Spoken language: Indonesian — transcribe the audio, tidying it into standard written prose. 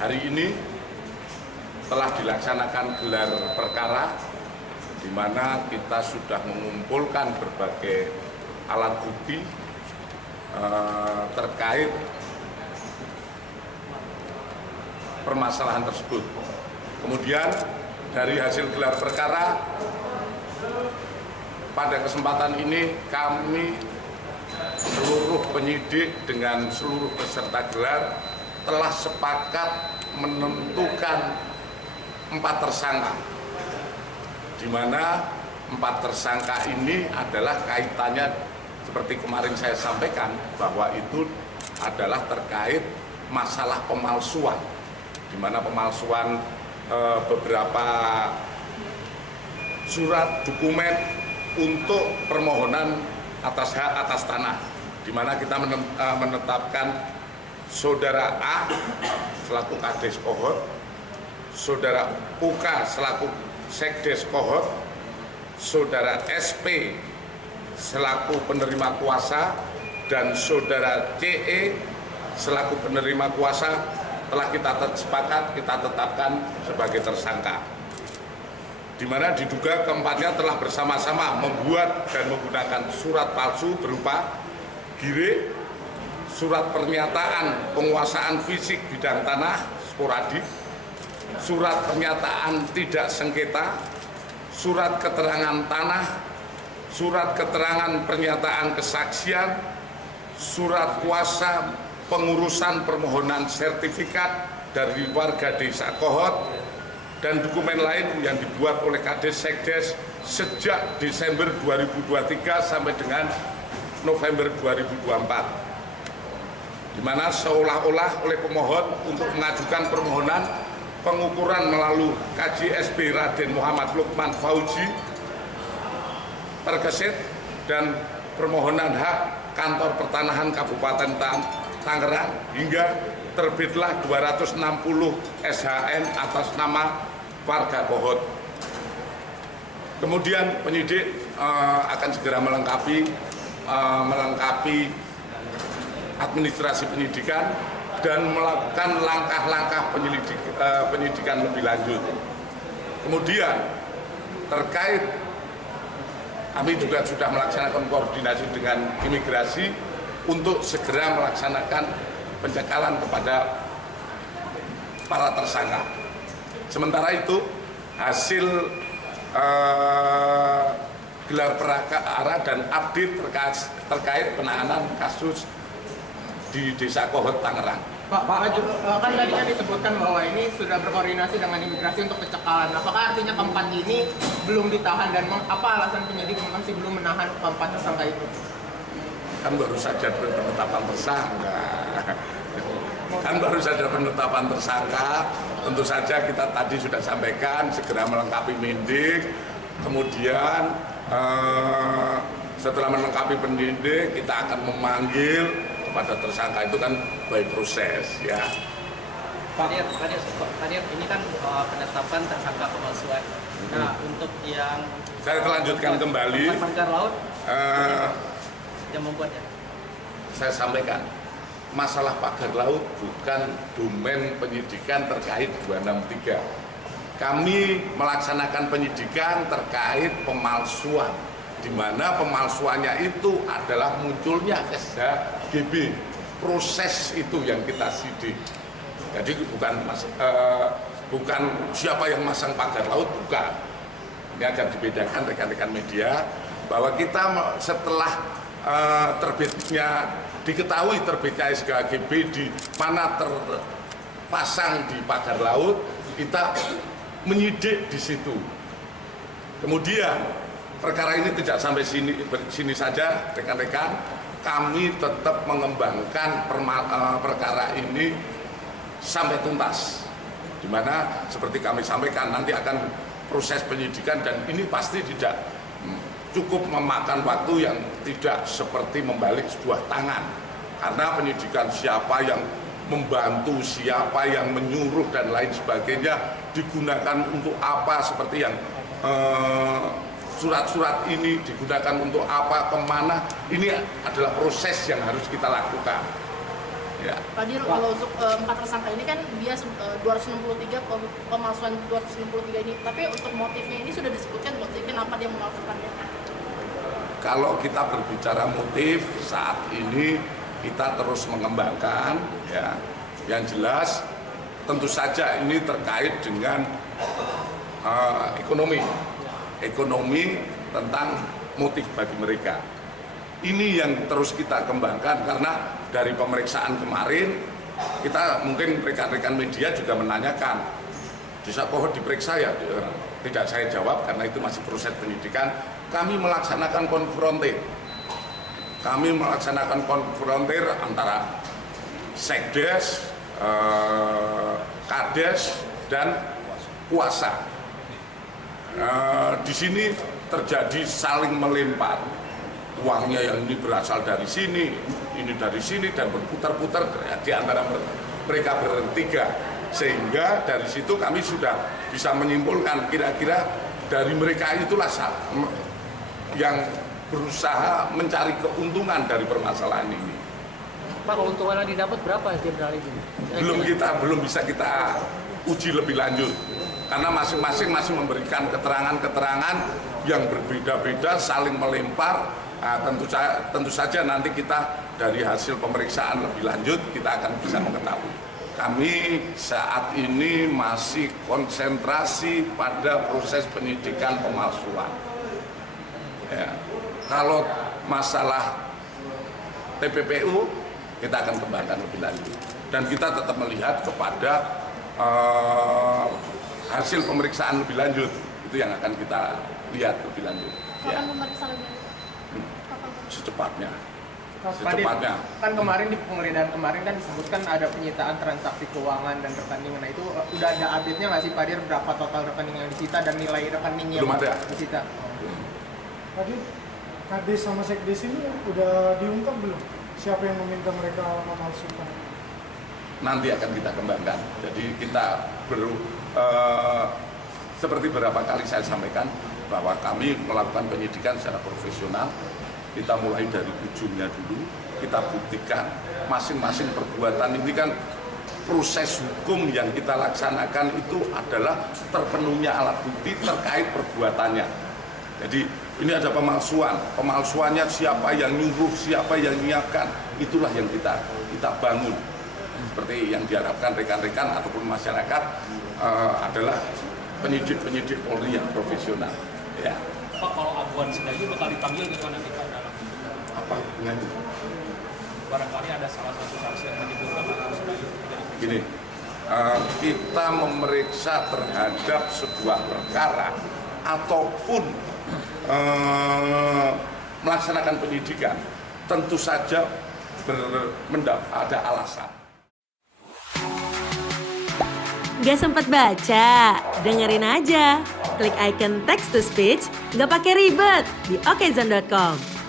hari ini telah dilaksanakan gelar perkara di mana kita sudah mengumpulkan berbagai alat bukti terkait permasalahan tersebut. Kemudian dari hasil gelar perkara pada kesempatan ini kami seluruh penyidik dengan seluruh peserta gelar telah sepakat menentukan 4 tersangka, di mana 4 tersangka ini adalah kaitannya seperti kemarin saya sampaikan bahwa itu adalah terkait masalah pemalsuan, di mana pemalsuan beberapa surat dokumen untuk permohonan atas hak atas tanah, di mana kita menetapkan Saudara A selaku Kades Kohort, Saudara UK selaku Sekdes Kohort, Saudara SP selaku penerima kuasa, dan Saudara CE selaku penerima kuasa telah kita sepakat kita tetapkan sebagai tersangka, di mana diduga keempatnya telah bersama-sama membuat dan menggunakan surat palsu berupa gire, surat pernyataan penguasaan fisik bidang tanah sporadik, surat pernyataan tidak sengketa, surat keterangan tanah, surat keterangan pernyataan kesaksian, surat kuasa pengurusan permohonan sertifikat dari warga desa Kohort, dan dokumen lain yang dibuat oleh Kades Sekdes sejak Desember 2023 sampai dengan November 2024. Di mana seolah-olah oleh pemohon untuk mengajukan permohonan pengukuran melalui KJSB Raden Muhammad Lukman Fauzi tergesit, dan permohonan hak kantor pertanahan Kabupaten Tangerang hingga terbitlah 260 SHN atas nama warga Kohort. Kemudian penyidik akan segera melengkapi administrasi penyidikan dan melakukan langkah-langkah penyidikan lebih lanjut. Kemudian terkait kami juga sudah melaksanakan koordinasi dengan imigrasi untuk segera melaksanakan pencekalan kepada para tersangka. Sementara itu hasil gelar perkara dan update terkait penanganan kasus di Desa Kohort Tangerang. Pak kan tadi kan disebutkan bahwa ini sudah berkoordinasi dengan imigrasi untuk pencekalan. Apakah artinya keempat ini belum ditahan, dan apa alasan penyidik masih belum menahan keempat tersangka itu? Kan baru saja penetapan tersangka. Tentu saja kita tadi sudah sampaikan segera melengkapi Mindik, kemudian setelah melengkapi penyidik kita akan memanggil kepada tersangka, itu kan by proses ya. Pak Dir, ini kan penetapan tersangka pemalsuan. Nah, untuk yang saya lanjutkan kembali pagar laut yang membuatnya. Saya sampaikan, masalah pagar laut bukan domain penyidikan terkait 263. Kami melaksanakan penyidikan terkait pemalsuan, di mana pemalsuannya itu adalah munculnya SHGB. Proses itu yang kita sidik. Jadi bukan siapa yang masang pagar laut, bukan. Ini akan dibedakan rekan-rekan media bahwa kita setelah diketahui terbitnya SHGB di mana terpasang di pagar laut, kita menyidik di situ. Kemudian perkara ini tidak sampai sini saja, rekan-rekan. Kami tetap mengembangkan perkara ini sampai tuntas. Di mana seperti kami sampaikan nanti akan proses penyidikan, dan ini pasti tidak cukup memakan waktu yang tidak seperti membalik sebuah tangan. Karena penyidikan siapa yang membantu, siapa yang menyuruh dan lain sebagainya, digunakan untuk apa, seperti yang surat-surat ini digunakan untuk apa, kemana, ini adalah proses yang harus kita lakukan. Ya. Tadi kalau untuk 4 tersangka ini kan dia 263 pemalsuan 263 ini, tapi untuk motifnya ini sudah disebutkan motif kenapa dia memalsukannya? Kalau kita berbicara motif saat ini kita terus mengembangkan, ya. Yang jelas tentu saja ini terkait dengan ekonomi tentang motif bagi mereka. Ini yang terus kita kembangkan karena dari pemeriksaan kemarin kita mungkin rekan-rekan media juga menanyakan, bisa kok diperiksa ya? Tidak saya jawab karena itu masih proses penyidikan. Kami melaksanakan konfrontir. Kami melaksanakan konfrontir antara Sekdes, Kades, dan kuasa. Di sini terjadi saling melempar. Uangnya yang ini berasal dari sini, ini dari sini, dan berputar-putar di antara mereka bertiga. Sehingga dari situ kami sudah bisa menyimpulkan kira-kira dari mereka itulah yang berusaha mencari keuntungan dari permasalahan ini. Pak, keuntungan yang didapat berapa jenderal ini? Belum bisa kita uji lebih lanjut karena masing-masing masih memberikan keterangan-keterangan yang berbeda-beda, saling melempar. Nah, tentu saja nanti kita dari hasil pemeriksaan lebih lanjut kita akan bisa mengetahui. Kami saat ini masih konsentrasi pada proses penyidikan pemalsuan. Ya. Kalau masalah TPPU kita akan kembangkan lebih lanjut dan kita tetap melihat kepada hasil pemeriksaan lebih lanjut, itu yang akan kita lihat lebih lanjut. Kapan memeriksa lebih lanjut? Secepatnya. Kan kemarin di penggeledahan kemarin kan disebutkan ada penyitaan transaksi keuangan dan rekening. Nah itu udah ada update-nya nggak sih Pak Dir, berapa total rekening yang disita dan nilai rekening yang disita? Tadi Kades sama Sekdes ini udah diungkap belum? Siapa yang meminta mereka memalsukan? Nanti akan kita kembangkan. Jadi kita seperti beberapa kali saya sampaikan bahwa kami melakukan penyidikan secara profesional. Kita mulai dari ujungnya dulu, kita buktikan masing-masing perbuatan ini kan proses hukum yang kita laksanakan itu adalah terpenuhnya alat bukti terkait perbuatannya. Jadi ini ada pemalsuannya siapa yang nyuruh, siapa yang nyiapkan, itulah yang kita bangun. Seperti yang diharapkan rekan-rekan ataupun masyarakat adalah penyidik-penyidik Polri yang profesional. Ya. Pak, kalau Abuan Sedayu bakal dipanggil gitu nanti Pak dalam Apa dengan barangkali ada salah satu saksi yang menyebutkan Abuan Sedayu. gini, kita memeriksa terhadap sebuah perkara ataupun melaksanakan penyidikan tentu saja ada alasan. Gak sempat baca? Dengerin aja. Klik icon text to speech, gak pakai ribet di okezone.com.